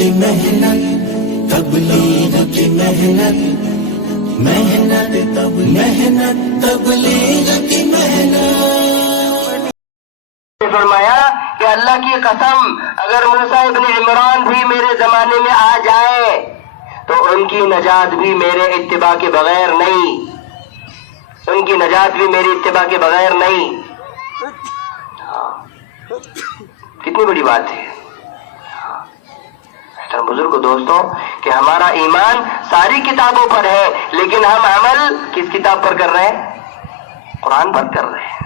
کی محنت، تبلیغ کی محنت، محنت تبلیغ کی محنت۔ فرمایا کہ اللہ کی قسم اگر موسیٰ ابن عمران بھی میرے زمانے میں آ جائے تو ان کی نجات بھی میرے اتباع کے بغیر نہیں، ان کی نجات بھی میری اتباع کے بغیر نہیں۔ کتنی بڑی بات ہے بزرگ دوستوں کہ ہمارا ایمان ساری کتابوں پر ہے، لیکن ہم عمل کس کتاب پر کر رہے ہیں؟ قرآن پر کر رہے ہیں۔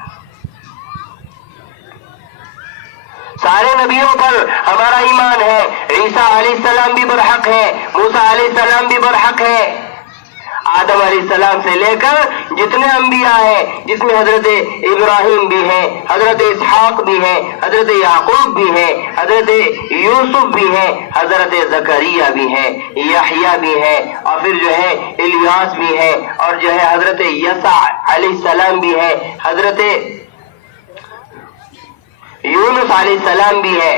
سارے نبیوں پر ہمارا ایمان ہے، عیسیٰ علیہ السلام بھی برحق ہے، موسیٰ علیہ السلام بھی برحق ہے، آدم علیہ السلام سے لے کر جتنے انبیاء ہیں، جس میں حضرت ابراہیم بھی ہے، حضرت اسحاق بھی ہے، حضرت یعقوب بھی ہے، حضرت یوسف بھی ہے، حضرت زکریا بھی ہے، یحییٰ بھی ہے، اور پھر جو ہے الیاس بھی ہے، اور جو ہے حضرت یسع علیہ السلام بھی ہے، حضرت یونس علیہ السلام بھی ہے۔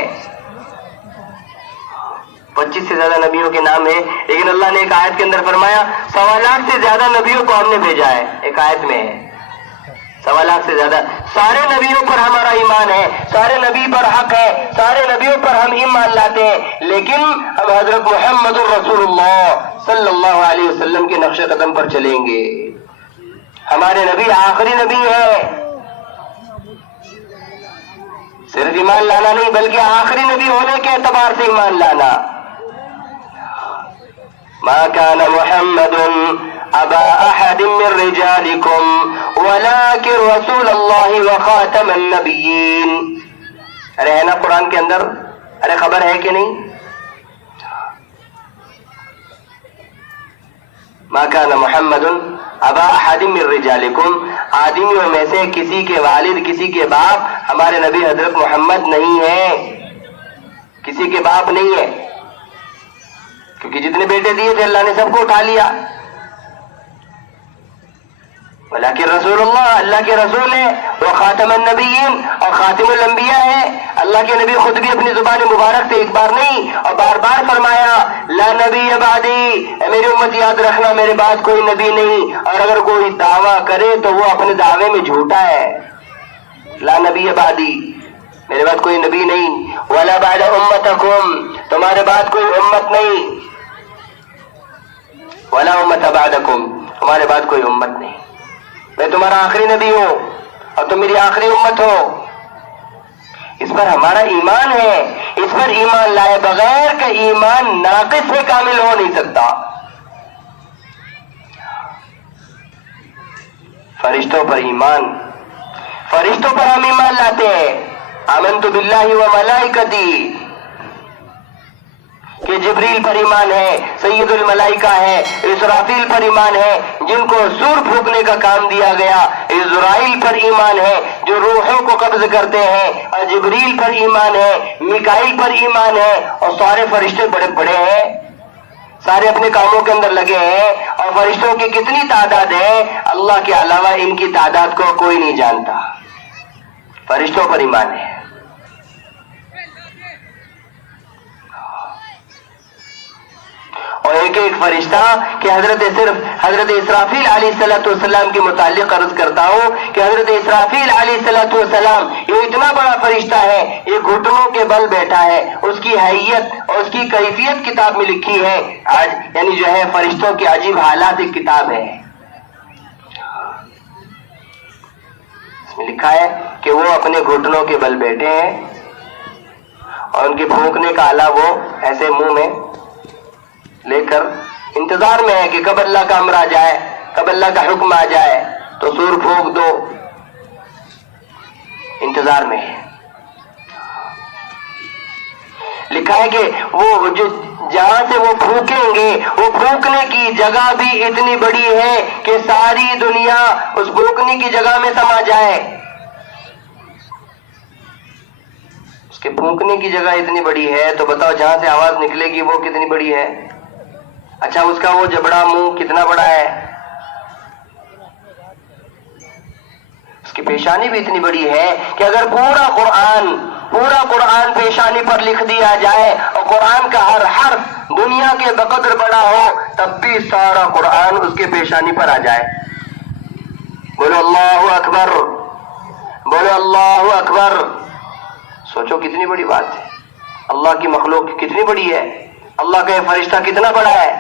25 سے زیادہ نبیوں کے نام ہیں، لیکن اللہ نے ایک آیت کے اندر فرمایا 1.25 لاکھ سے زیادہ نبیوں کو ہم نے بھیجا ہے۔ ایک آیت میں ہے 1.25 لاکھ سے زیادہ۔ سارے نبیوں پر ہمارا ایمان ہے، سارے نبی پر حق ہے، سارے نبیوں پر ہم ایمان لاتے ہیں، لیکن ہم حضرت محمد رسول اللہ صلی اللہ علیہ وسلم کے نقش قدم پر چلیں گے۔ ہمارے نبی آخری نبی ہے، صرف ایمان لانا نہیں بلکہ آخری نبی ہونے کے اعتبار سے ایمان لانا۔ ما كان محمد ابا احد من رجالكم ولكن رسول الله وخاتم النبيين۔ ارے ہے نا قرآن کے اندر؟ ارے خبر ہے کہ نہیں؟ ما كان محمد ابا احد من رجالكم، آدمیوں میں سے کسی کے والد، کسی کے باپ ہمارے نبی حضرت محمد نہیں ہے، کسی کے باپ نہیں ہے، کیونکہ جتنے بیٹے دیے تھے اللہ نے سب کو اٹھا لیا۔ ولیکن رسول اللہ، اللہ کے رسول ہے، وہ خاتم النبیین اور خاتم الانبیاء ہے۔ اللہ کے نبی خود بھی اپنی زبان مبارک سے ایک بار نہیں اور بار بار فرمایا لا نبی بعدی، میری امت یاد رکھنا میرے بعد کوئی نبی نہیں، اور اگر کوئی دعویٰ کرے تو وہ اپنے دعوے میں جھوٹا ہے۔ لا نبی بعدی، میرے بعد کوئی نبی نہیں، ولا بعد امتکم، تمہارے بعد کوئی امت نہیں، ولا امت بعدکم، تمہارے بعد کوئی امت نہیں، میں تمہارا آخری نبی ہوں اور تم میری آخری امت ہو۔ اس پر ہمارا ایمان ہے، اس پر ایمان لائے بغیر کا ایمان ناقص سے کامل ہو نہیں سکتا۔ فرشتوں پر ایمان، فرشتوں پر ہم ایمان لاتے ہیں، آمنت باللہ و ملائکتی، کہ جبریل پر ایمان ہے، سید الملائکہ ہے، اسرافیل پر ایمان ہے جن کو سور پھونکنے کا کام دیا گیا، اسرائیل پر ایمان ہے جو روحوں کو قبض کرتے ہیں، اور جبریل پر ایمان ہے، میکائیل پر ایمان ہے، اور سارے فرشتے بڑے بڑے ہیں، سارے اپنے کاموں کے اندر لگے ہیں، اور فرشتوں کی کتنی تعداد ہے اللہ کے علاوہ ان کی تعداد کو کوئی نہیں جانتا۔ فرشتوں پر ایمان ہے۔ اور ایک ایک فرشتہ کہ صرف حضرت اسرافیل علیہ السلام کے متعلق عرض کرتا ہوں کہ حضرت اسرافیل علیہ السلام یہ اتنا بڑا فرشتہ ہے، یہ گھٹنوں کے بل بیٹھا ہے، اس کی حیت اور اس کی کیفیت کتاب میں لکھی ہے، آج یعنی جو ہے فرشتوں کے عجیب حالات ایک کتاب ہے، اس میں لکھا ہے کہ وہ اپنے گھٹنوں کے بل بیٹھے ہیں اور ان کے پھونکنے کا آلہ وہ ایسے منہ میں لے کر انتظار میں ہے کہ کب اللہ کا امر آ جائے، کب اللہ کا حکم آ جائے تو سور پھونک دو، انتظار میں ہے۔ لکھا ہے کہ وہ جو جہاں سے وہ پھونکیں گے وہ پھونکنے کی جگہ بھی اتنی بڑی ہے کہ ساری دنیا اس پھونکنے کی جگہ میں سما جائے۔ اس کے پھونکنے کی جگہ اتنی بڑی ہے تو بتاؤ جہاں سے آواز نکلے گی وہ کتنی بڑی ہے؟ اچھا اس کا وہ جبڑا منہ کتنا بڑا ہے، اس کی پیشانی بھی اتنی بڑی ہے کہ اگر پورا قرآن پورا قرآن پیشانی پر لکھ دیا جائے اور قرآن کا ہر حرف دنیا کے بقدر بڑا ہو تب بھی سارا قرآن اس کے پیشانی پر آ جائے. بولو اللہ اکبر، بولو اللہ اکبر. سوچو کتنی بڑی بات ہے، اللہ کی مخلوق کتنی بڑی ہے، اللہ کا یہ فرشتہ کتنا بڑا ہے.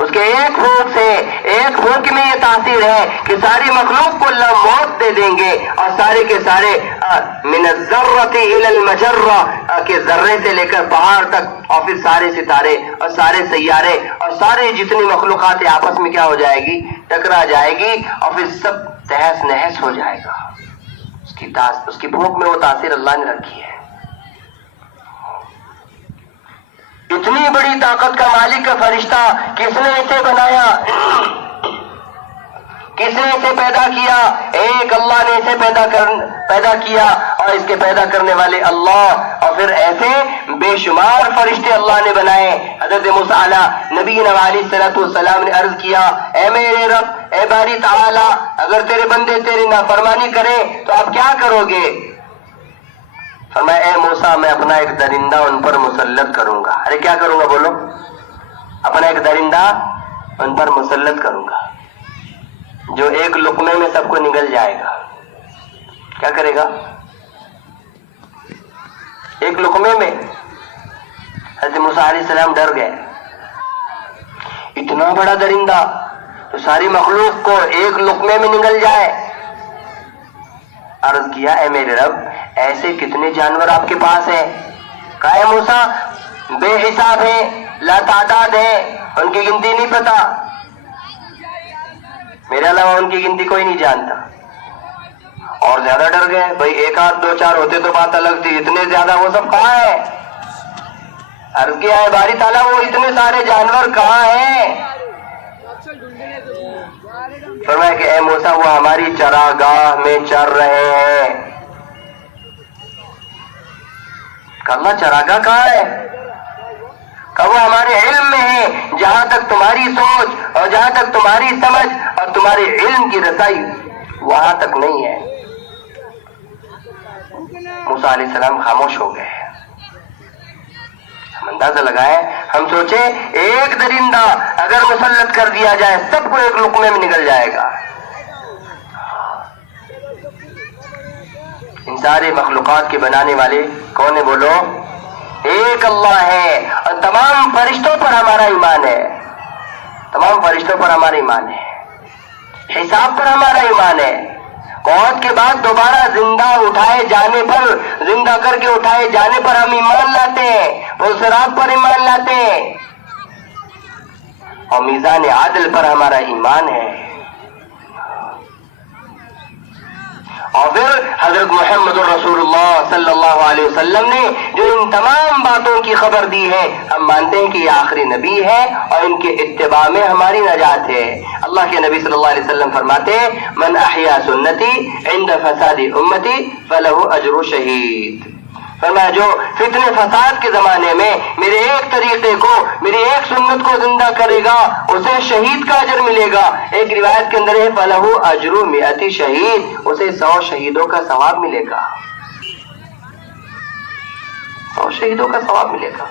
اس کے ایک پھونک سے، ایک پھونک میں یہ تاثیر ہے کہ ساری مخلوق کو اللہ موت دے دیں گے اور سارے کے سارے من الذرۃ الی المجرہ کہ ذرے سے لے کر پہاڑ تک اور پھر سارے ستارے اور سارے سیارے اور سارے جتنی مخلوقات آپس میں کیا ہو جائے گی، ٹکرا جائے گی اور پھر سب تہس نہس ہو جائے گا. اس کی پھونک میں وہ تاثیر اللہ نے رکھی ہے. اتنی بڑی طاقت کا مالک کا فرشتہ کس نے اسے بنایا، کس نے اسے پیدا کیا؟ ایک اللہ نے اسے پیدا کیا اور اس کے پیدا کرنے والے اللہ، اور پھر ایسے بے شمار فرشتے اللہ نے بنائے. حضرت موسیٰ نبی علیہ الصلوۃ والسلام نے عرض کیا، اے میرے رب، اے باری تعالی، اگر تیرے بندے تیری نافرمانی کریں تو آپ کیا کرو گے؟ فرمایا، اے موسیٰ، میں اپنا ایک درندہ ان پر مسلط کروں گا. ارے کیا کروں گا؟ بولو. اپنا ایک درندہ ان پر مسلط کروں گا جو ایک لقمے میں سب کو نگل جائے گا. کیا کرے گا؟ ایک لقمے میں. حضرت موسیٰ علیہ السلام ڈر گئے، اتنا بڑا درندہ تو ساری مخلوق کو ایک لقمے میں نگل جائے. عرض کیا، اے میرے رب، ایسے کتنے جانور آپ کے پاس ہیں؟ کہا، اے موسیٰ، بے حساب ہیں، لا تعداد ہیں، ان کی گنتی نہیں پتا، میرے علاوہ ان کی گنتی کوئی نہیں جانتا. اور زیادہ ڈر گئے، بھئی ایک آدھ دو چار ہوتے تو بات الگ تھی، اتنے زیادہ وہ سب کہاں ہیں؟ عرض کیا ہے باری تعالیٰ، وہ اتنے سارے جانور کہاں ہیں؟ فرمایا کہ اے موسیٰ، وہ ہماری چراگاہ میں چر رہے ہیں. کہ اللہ چراگاہ کہاں ہے؟ کہ وہ ہمارے علم میں ہے. جہاں تک تمہاری سوچ اور جہاں تک تمہاری سمجھ اور تمہارے علم کی رسائی وہاں تک نہیں ہے. موسیٰ علیہ السلام خاموش ہو گئے. ہم اندازہ لگائیں، ہم سوچیں ایک درندہ اگر مسلط کر دیا جائے سب کو ایک لقمے میں نگل جائے گا. ان سارے مخلوقات کے بنانے والے کون ہے؟ بولو. ایک اللہ ہے. اور تمام فرشتوں پر ہمارا ایمان ہے، تمام فرشتوں پر ہمارا ایمان ہے، حساب پر ہمارا ایمان ہے. موت کے بعد دوبارہ زندہ اٹھائے جانے پر، زندہ کر کے اٹھائے جانے پر ہم ایمان لاتے ہیں، وہ صراط پر ایمان لاتے ہیں، اور میزان عادل پر ہمارا ایمان ہے. اور پھر حضرت محمد رسول اللہ صلی اللہ علیہ وسلم نے جو ان تمام باتوں کی خبر دی ہے، ہم مانتے ہیں کہ یہ آخری نبی ہے اور ان کے اتباع میں ہماری نجات ہے. اللہ کے نبی صلی اللہ علیہ وسلم فرماتے ہیں، من احیا سنتی عند فساد امتی فلہ اجر شہید. فرمایا جو فتنے فساد کے زمانے میں میرے ایک طریقے کو، میری ایک سنت کو زندہ کرے گا اسے شہید کا اجر ملے گا. ایک روایت کے اندر ہے فلہ اجر 100 شہید، اسے 100 شہیدوں کا ثواب ملے گا، 100 شہیدوں کا ثواب ملے گا.